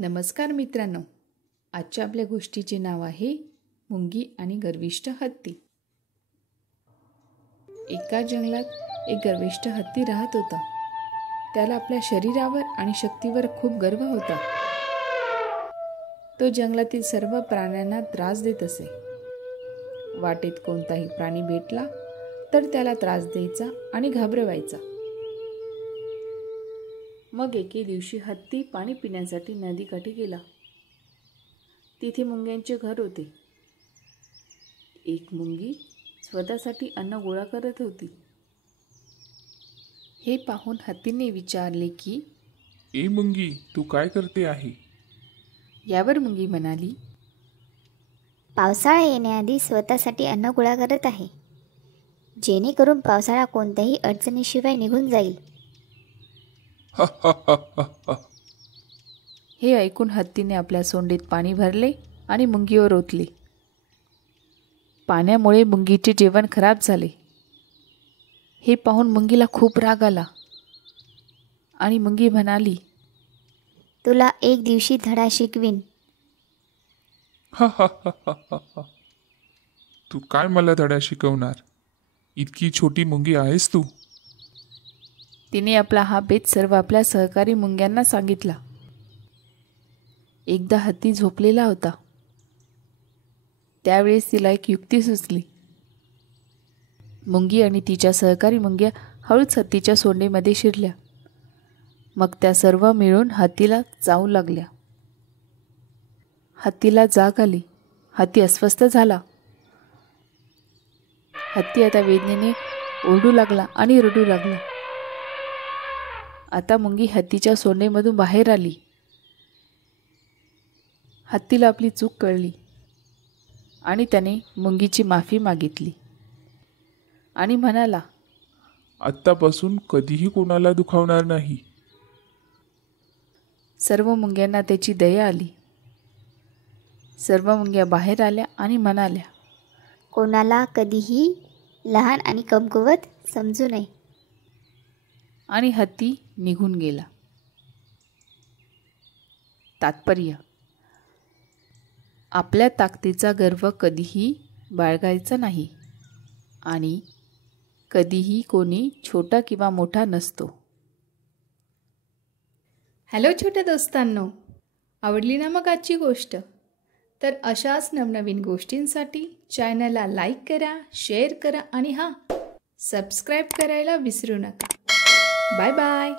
नमस्कार मित्रांनो, आजच्या आपल्या गोष्टीचे नाव आहे मुंगी आणि गर्विष्ठ हत्ती. एका जंगलात एक गर्विष्ठ हत्ती राहत होता. त्याला आपल्या शरीरावर आणि शक्तीवर खूप गर्व होता. तो जंगलातील सर्व प्राण्यांना त्रास देत असे. वाटेत कोणताही प्राणी भेटला तर त्याला त्रास द्यायचा आणि घाबरवायचा. मग एके दिवशी हत्ती पाणी पिण्यासाठी नदीकाठी गेला. तिथे मुंग्यांचे घर होते. एक मुंगी स्वतःसाठी अन्न गोळा करत होती. हे पाहून हत्तीने विचारले की, ए मुंगी, तू काय करते आहे? यावर मुंगी म्हणाली, पावसाळा येण्याआधी स्वतःसाठी अन्न गोळा करत आहे, जेणेकरून पावसाळा कोणत्याही अडचणीशिवाय निघून जाईल. हे ऐकून हत्तीने आपल्या सोंडीत पाणी भरले आणि मुंगीवर ओतले. पाण्यामुळे मुंगीचे जेवण खराब झाले. हे पाहून मुंगीला खूप राग आला आणि मुंगी म्हणाली, तुला एक दिवशी धडा शिकवीन. तू काय मला धडा शिकवणार? इतकी छोटी मुंगी आहेस तू? तिने आपला हा बेत सर्व आपल्या सहकारी मुंग्यांना सांगितला. एकदा हत्ती झोपलेला होता. त्यावेळेस तिला एक युक्ती सुचली. मुंगी आणि तिच्या सहकारी मुंग्या हळूच हत्तीच्या सोंडेमध्ये शिरल्या. मग त्या सर्व मिळून हत्तीला चावू लागल्या. हत्तीला जाग आली. हत्ती अस्वस्थ झाला. हत्ती आता वेदनेने ओरडू लागला आणि रडू लागला. आता मुंगी हत्तीच्या सोंडेमधून बाहेर आली. हत्तीला आपली चूक कळली आणि त्याने मुंगीची माफी मागितली आणि म्हणाला, आत्तापासून कधीही कोणाला दुखावणार नाही. सर्व मुंग्यांना त्याची दया आली. सर्व मुंग्या बाहेर आल्या आणि म्हणाल्या, कोणाला कधीही लहान आणि कमकुवत समजू नये. आणि हत्ती निघून गेला. तात्पर्य: आपल्या ताकदीचा गर्व कधीही बाळगायचा नाही आणि कधीही कोणी छोटा किंवा मोठा नसतो. हॅलो छोट्या दोस्तांनो, आवडली ना मग आजची गोष्ट? तर अशाच नवनवीन गोष्टींसाठी चॅनलला लाईक करा, शेअर करा आणि सबस्क्राईब करायला विसरू नका. Bye bye.